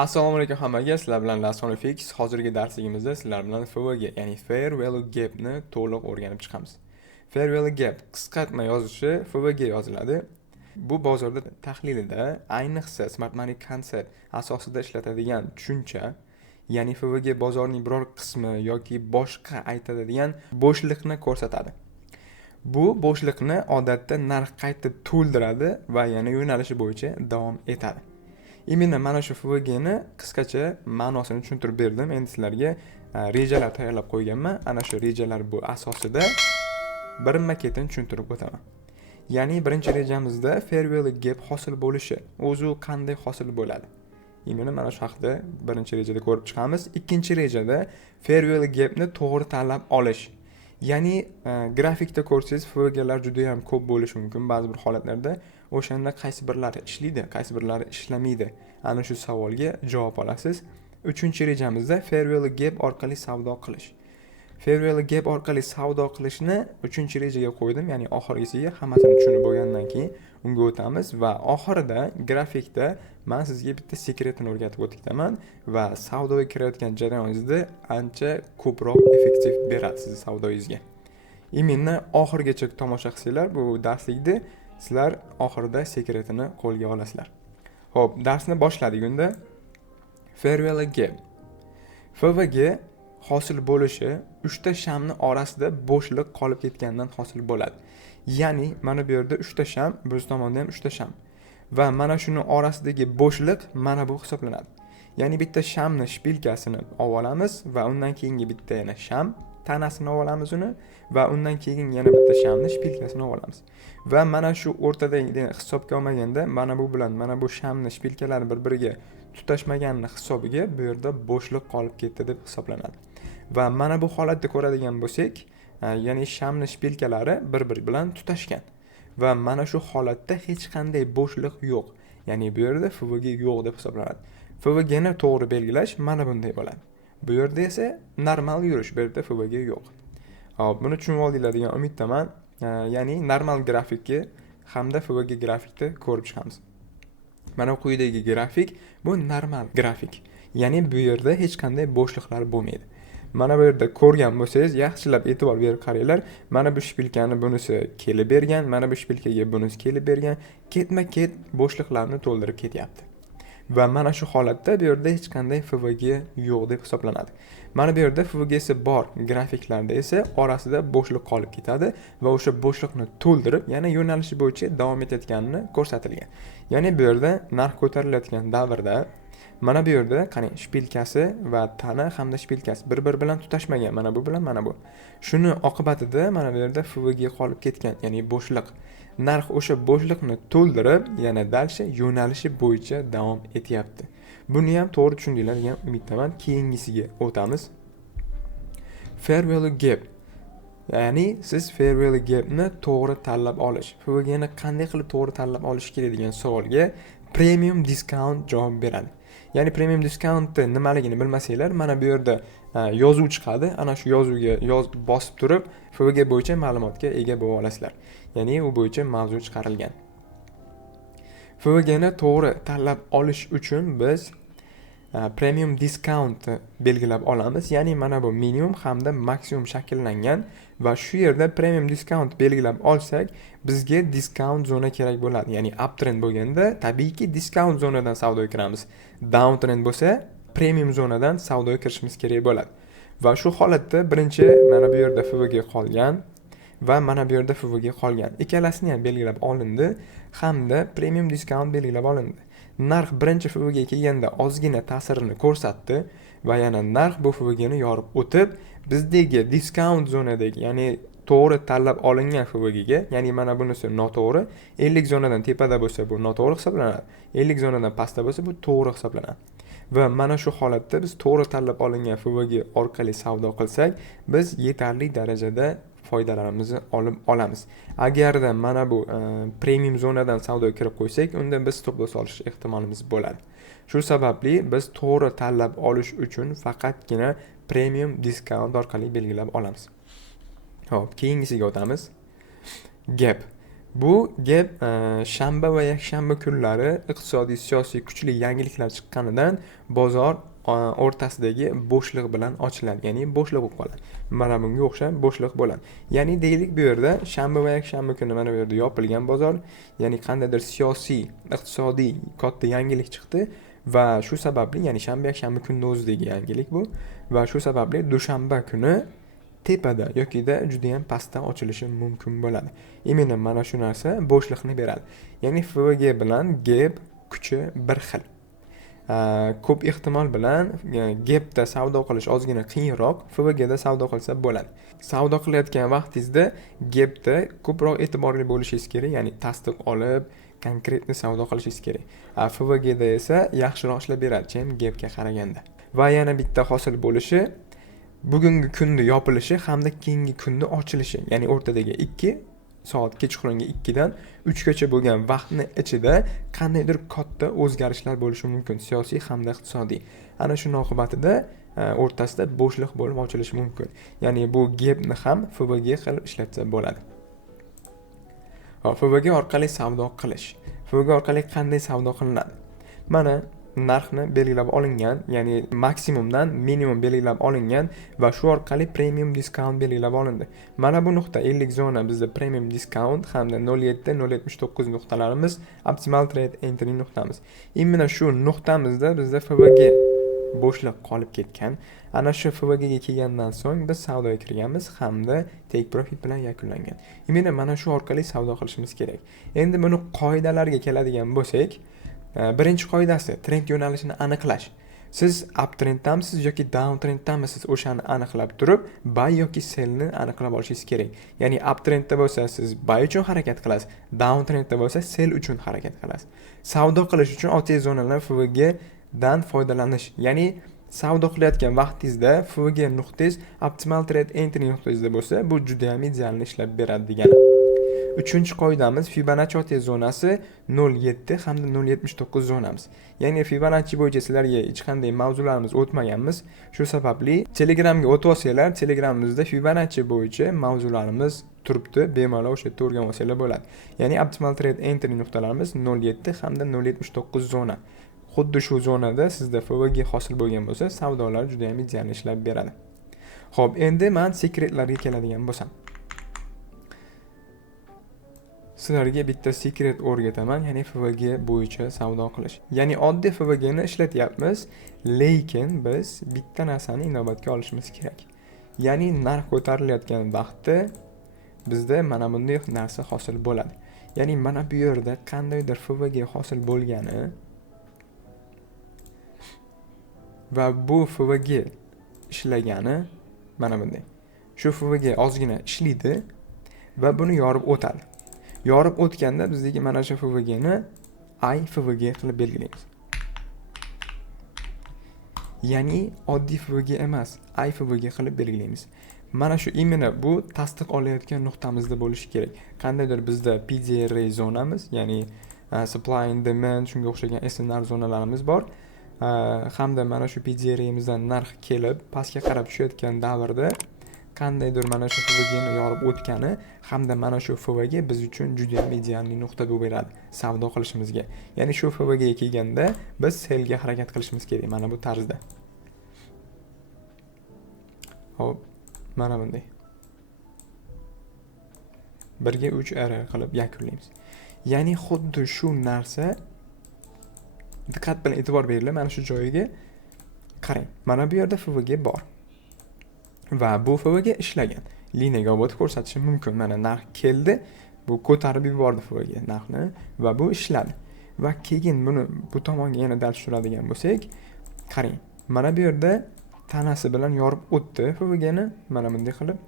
Assalomu alaykum hammaga, sizlar bilan Lason FX. Hozirgi darsligimizda sizlar bilan FVG, ya'ni Fair Value Gap ni to'liq o'rganib chiqamiz. Fair Value Gap qisqartma yozishi FVG yoziladi. Bu bozorda tahlilida, ayniqsa Smart Money Concept asosida ishlatiladigan tushuncha, ya'ni FVG bozorning biror qismi yoki boshqa aytiladigan bo'shliqni ko'rsatadi. Bu bo'shliqni odatda narx qaytib to'ldiradi va yana yo'nalishi bo'yicha davom etadi. Imенно mana shu FVG ni qisqacha ma'nosini tushuntirib berdim. Endi sizlarga rejalar tayyorlab qo'yganman. Ana shu rejalar bu asosida birinma-ketin tushuntirib o'taman. Ya'ni birinchi rejamizda fair value gap hosil bo'lishi, o'zi qanday hosil bo'ladi? Imенно mana shu haqida birinchi rejada ko'rib chiqamiz. Ikkinchi rejada fair value gap ni to'g'ri tanlab olish. Ya'ni grafikda ko'rsangiz FVG lar juda ham ko'p bo'lishi mumkin ba'zi bir holatlarda. O'shanda qaysi birlari ishlaydi, qaysi birlari ishlamaydi? Ana shu savolga javob olasiz. Uchinchi rejamizda fair value gap orqali savdo qilish. Fair value gap orqali savdo qilishni uchinchi rejaga qo'ydim, ya'ni oxirgisiga hammasini tushunib bo'lgandan keyin unga o'tamiz va oxirida grafikda men sizga bitta sekretini o'rgatib o'taman va savdoga kirayotgan jarayoningizda ancha ko'proq effektiv beradi siz savdoyingizga. Imенно oxirgacha tomosha qilsanglar bu darslikda sizlar oxirida sekretini qo'lga olasizlar. Xo'p, darsni boshladik unda. Fair value gap. FVG hosil bo'lishi 3 ta shamni orasida bo'shliq qolib ketgandan hosil bo'ladi. Ya'ni mana bu yerda 3 ta sham, bu tomonda ham 3 ta sham. Va mana shuni orasidagi bo'shliq mana bu hisoblanadi. Ya'ni bitta shamni shpilkasini olamiz va undan keyingi bitta yana sham tanasini olamiz uni va undan keyin yana bitta shamni shpilkasini olamiz. Va mana shu o'rtada hisobga olmaganda mana bu bilan mana bu shamni shpilkalari bir-biriga tutashmaganini hisobiga bu yerda bo'shliq qolib ketdi deb hisoblanadi. Va mana bu holatda ko'radigan bo'lsak, ya'ni shamni shpilkalari bir-biri bilan tutashgan. Va mana shu holatda hech qanday bo'shliq yo'q. Ya'ni bu yerda FVG yo'q deb hisoblanadi. FVG ni to'g'ri belgilash mana bunday bo'ladi. Bu yerda esa normal yurish, bu yerda FVG yo'q. Hop, buni tushunib oldinglar degan umiddaman. Ya'ni normal grafikni hamda FVG grafikni ko'rib chiqamiz. Mana quyidagi grafik bu normal grafik. Ya'ni bu yerda hech qanday bo'shliqlar bo'lmaydi. Mana bu yerda ko'rgan bo'lsangiz, yaxshilab e'tibor berib qaranglar. Mana bu shpilkani bunisi kelib bergan, mana bu shpilkaga bunisi kelib bergan, ketma-ket bo'shliqlarni to'ldirib ketyapti. Va mana shu holatda bu yerda hech qanday FVG yo'q deb hisoblanadi. Mana bu yerda FVG'si bor grafiklarda esa orasida bo'shliq qolib ketadi va o'sha bo'shliqni to'ldirib, yana yo'nalishi bo'yicha davom etayotganini ko'rsatilgan. Ya'ni bu yerda narx ko'tarilayotgan davrda mana bu yerda qarang, shpilkasi va tana hamda shpilkasi bir-biri bilan tutashmagan, mana bu bilan mana bu. Shuni oqibatida mana bu yerda FVG qolib ketgan, ya'ni bo'shliq. Narx o'sha bo'shliqni to'ldirib, yana dalsha yo'nalishi bo'yicha davom etyapti. Buni ham to'g'ri tushundinglar degan umiddaman. Keyingisiga o'tamiz. Fair value gap. Ya'ni siz fair value gap ni to'g'ri tanlab olish. FVG ni qanday qilib to'g'ri tanlab olish kerak degan savolga premium discount javob beradi. Ya'ni premium discount nimaligini bilmasanglar, mana bu yerda yozuv chiqadi. Ana shu yozuvga bosib turib, FVG bo'yicha ma'lumotga ega bo'la olasizlar. Ya'ni u bo'yicha mavzu chiqarilgan. FVG ni to'g'ri tanlab olish uchun biz premium discount belgilab olamiz. Ya'ni mana bu minimum hamda maksimum shakllangan va shu yerda premium discount belgilab olsak, bizga discount zona kerak bo'ladi. Ya'ni uptrend bo'lganda tabiiyki discount zonadan savdoga kiramiz. Downtrend bo'lsa, premium zonadan savdoga kirishimiz kerak bo'ladi. Va shu holatda birinchi mana bu yerda FVG qolgan va mana bu yerda FVG qolgan. Ikkalasini ham belgilab olindi hamda premium discount belgilab olindi. Narx birinchi FVG kelganda ozgina ta'sirini ko'rsatdi va yana narx bu FVG ni yorib o'tib, bizdagi discount zonadagi, ya'ni to'g'ri tanlab olingan FVG ga, ya'ni mana bunisi noto'g'ri, 50 zonadan tepada bo'lsa bu noto'g'ri hisoblanadi. 50 zonadan pastda bo'lsa bu to'g'ri hisoblanadi. Va mana shu holatda biz to'g'ri tanlab olingan FVG orqali savdo qilsak, biz yetarli darajada foydalarimizni olamiz. Agarda mana bu premium zonadan savdoga kirib qo'ysak, unda biz stop loss olish ehtimolimiz bo'ladi. Shu sababli biz to'g'ri tanlab olish uchun faqatgina premium discount orqali belgilab olamiz. Xo'p, keyingisiga o'tamiz. Gap. Bu gap shanba va yakshanba kunlari iqtisodiy siyosiy kuchli yangiliklar chiqqanidan bozor o'rtasidagi bo'shliq bilan ochiladi, ya'ni bo'shliq bo'lib qoladi. Mana bunga o'xshab bo'shliq bo'ladi. Ya'ni deylik bu yerda shanba va yakshanba kuni mana bu yerda yopilgan bozor, ya'ni qandaydir siyosiy, iqtisodiy katta yangilik chiqdi va shu sababli, ya'ni shanba yakshanba kunning o'zidagi yangilik bu va shu sababli dushanba kuni tepada yokida juda ham pastda ochilishi mumkin bo'ladi. Именно mana shu narsa bo'shliqni beradi. Ya'ni FVG bilan gap kuchi bir xil. Ko'p ehtimol bilan gapda savdo qilish ozgina qiyinroq, FVG da savdo qilsa bo'ladi. Savdo qilayotgan vaqtingizda gapda ko'proq e'tiborli bo'lishingiz kerak, ya'ni tasdiq olib, konkretni savdo qilishingiz kerak. FVG da esa yaxshiroq ishlab beradi, chem gapga qaraganda. Va yana bitta hosil bo'lishi bugungi kunni yopilishi hamda keyingi kunni ochilishi, ya'ni o'rtadagi 2 soat kechqurungi 2 dan 3 gacha bo'lgan vaqtni ichida qandaydir katta o'zgarishlar bo'lishi mumkin, siyosiy hamda iqtisodiy. Ana shu oqibatida o'rtasida bo'shliq bo'lib ochilishi mumkin. Ya'ni bu gapni ham FVG qilib ishlatsa bo'ladi. FVG orqali savdo qilish. FVG orqali qanday savdo qilinadi? Mana narxni belgilab olingan, ya'ni maksimumdan minimum belgilab olingan va shu orqali premium discount belgilab olindi. Mana bu nuqta 50 zona bizda premium discount hamda 07 079 nuqtalarimiz optimal trade entry nuqtamiz. Именно shu nuqtamizda bizda FVG bo'shliq qolib ketgan. Ana shu FVG ga kelgandan so'ng biz savdoga kirganmiz hamda take profit bilan yakunlangan. Именно mana shu orqali savdo qilishimiz kerak. Endi buni qoidalarga keladigan bo'lsak, birinchi qoidasi trend yo'nalishini aniqlash. Siz uptrenddamisiz yoki downtrendamisiz o'shani aniqlab turib, buy yoki sellni aniqlab olishingiz kerak. Ya'ni uptrendda bo'lsa siz buy uchun harakat qilasiz, downtrendda bo'lsa sell uchun harakat qilasiz. Savdo qilish uchun OTC zonalar FVG dan foydalanish. Ya'ni savdo qilayotgan vaqtingizda FVG nuqtangiz optimal trade entry nuqtangizda bo'lsa, bu juda ham idealni ishlab beradi degani. Uchinchi qoidamiz Fibonacci OTC zonasi 07 hamda 079 zonamiz. Ya'ni Fibonacci bo'yicha sizlarga hech qanday mavzularimiz o'tmaganmiz. Shu sababli Telegramga o'tib olsanglar, Telegramimizda Fibonacci bo'yicha mavzularimiz turibdi. Bemalol o'sha yerda o'rganib olsanglar bo'ladi. Ya'ni optimal trade entry nuqtalarimiz 07 hamda 079 zona. Xuddi shu zonada sizda FVG hosil bo'lgan bo'lsa, savdolar juda ham ideal ishlab beradi. Xo'p, endi men sekretlarga keladigan bo'lsam. Sizlarga bitta sekret o'rgataman, ya'ni FVG bo'yicha savdo qilish. Ya'ni oddiy FVG ni ishlatyapmiz, lekin biz bitta narsani inobatga olishimiz kerak. Ya'ni narx ko'tarilayotgan vaqtda bizda mana bunday narsa hosil bo'ladi. Ya'ni mana bu yerda qandaydir FVG hosil bo'lgani va bu FVG ishlagani mana bunday. Shu FVG ozgina ishlaydi va buni yorib o'tadi. Yorib o'tganda bizdagi mana shu FVG ni IFVG qilib belgilaymiz. Ya'ni oddiy FVG emas, IFVG qilib belgilaymiz. Mana shu imенно bu tasdiq olayotgan nuqtamizda bo'lishi kerak. Qandaydir bizda PDRA zonamiz, ya'ni supply and demand shunga o'xshagan SNR zonalarimiz bor. Hamda mana shu PDRAmizdan narx kelib pastga qarab tushayotgan davrda qandaydir mana shu FVG ni yorib o'tgani hamda mana shu FVG biz uchun juda ham ideal nuqta bo'lib beradi savdo qilishimizga. Ya'ni shu FVG ga kelganda biz sellga harakat qilishimiz kerak mana bu tarzda. Hop, mana bunday. 1 ga 3 error qilib yakunlaymiz. Ya'ni xuddi shu narsa diqqat bilan e'tibor beringlar, mana shu joyiga qarang. Mana bu yerda FVG bor. Va bu FVG ishlagan. Liniyaga olib ko'rsatishi mumkin. Mana narx keldi, bu ko'tarib yubordi FVG narxni va bu ishladi. Va keyin buni bu tomonga yana dal tushiradigan bo'lsak, qarang. Mana bu yerda tanasi bilan yorib o'tdi FVG ni, mana bunday qilib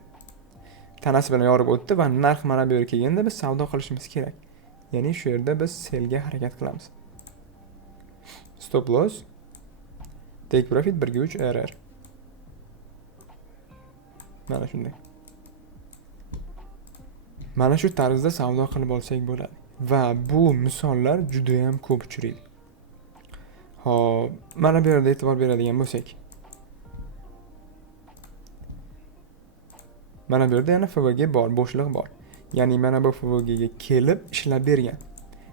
tanasi bilan yorib o'tdi va narx mana bu yerga kelganda biz savdo qilishimiz kerak. Ya'ni shu yerda biz sellga harakat qilamiz. Stop loss, take profit 1 ga 3 error. Mana shunday. Mana shu tarzda savdo qilib olsak bo'ladi. Va bu misollar juda ham ko'p uchraydi. Xo'p, mana bu yerda e'tibor beradigan bo'lsak. Mana bu yerda yana FVG bor, bo'shliq bor. ya'ni mana bu FVG ga kelib ishlab bergan.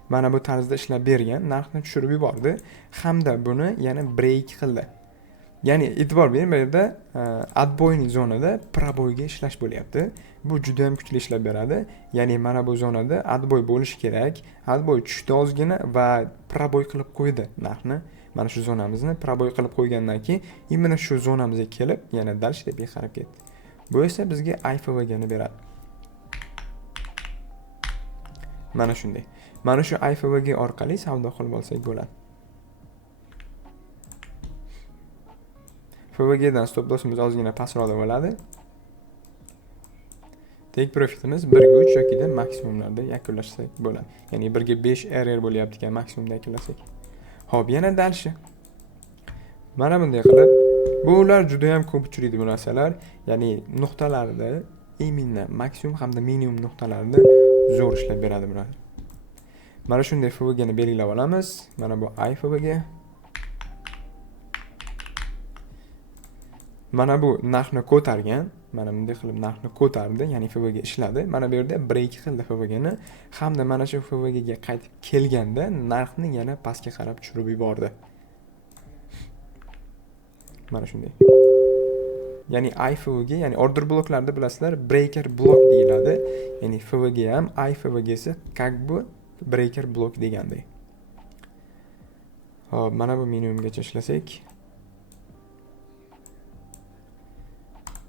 Mana bu tarzda ishlab bergan, narxni tushirib yubordi hamda buni yana break qildi. Ya'ni e'tibor bering, bu yerda отбойный zonada proboyga ishlash bo'lyapti. Bu juda ham kuchli ishlab beradi. Ya'ni mana bu zonada отбой bo'lishi kerak. Отбой tushdi ozgina va proboy qilib qo'ydi narxni. Mana shu zonamizni proboy qilib qo'ygandan keyin imенно shu zonamizga kelib, yana дальше deb qarab ketdi. Bu esa bizga IFVG ni beradi. Mana shunday. Mana shu IFVG orqali savdo qilib olsak bo'ladi. FVG dan stop lossimiz ozgina pastroq bo'ladi. Take profitimiz 1/3 yoki maksimumlarda yakunlashsak bo'ladi. Ya'ni 1/5 error bo'lyapti ekan maksimumda yakunlasak. Xo'p, yana dalshi. Mana bunday qilib, bular juda ham ko'p uchraydi bu narsalar. Ya'ni nuqtalarda imенно maksimum hamda minimum nuqtalarda zo'r ishlab beradi bular. Mana shunday FVG ni belgilab olamiz. Mana bu IFVG. Mana bu narxni ko'targan, mana bunday qilib narxni ko'tardi, ya'ni FVG ishladi. Mana bu yerda break qildi FVG ni, hamda mana shu FVG ga qaytib kelganda narxni yana pastga qarab tushirib yubordi. Mana shunday. Ya'ni IFVG, ya'ni order bloklarda bilasizlar, breaker blok deyiladi. Ya'ni FVG ham IFVGsi как бы breaker blok deganday. Hop, mana bu minimumgacha ishlasak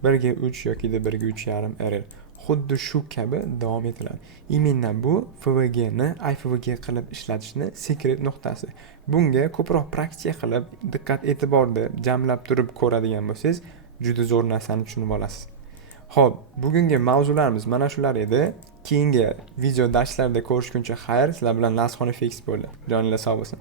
1/3 yoki 1/3,5 error. Xuddi shu kabi davom etiladi. Imенно bu FVG ni IFVG qilib ishlatishni sekret nuqtasi. Bunga ko'proq praktika qilib, diqqat e'tiborni jamlab turib ko'radigan bo'lsangiz, juda zo'r narsani tushunib olasiz. Xo'p, bugungi mavzularimiz mana shular edi. Keyingi video darslarda ko'rishguncha xayr, sizlar bilan Lasxon FX bo'ldi. Joninglar sog' bo'lsin.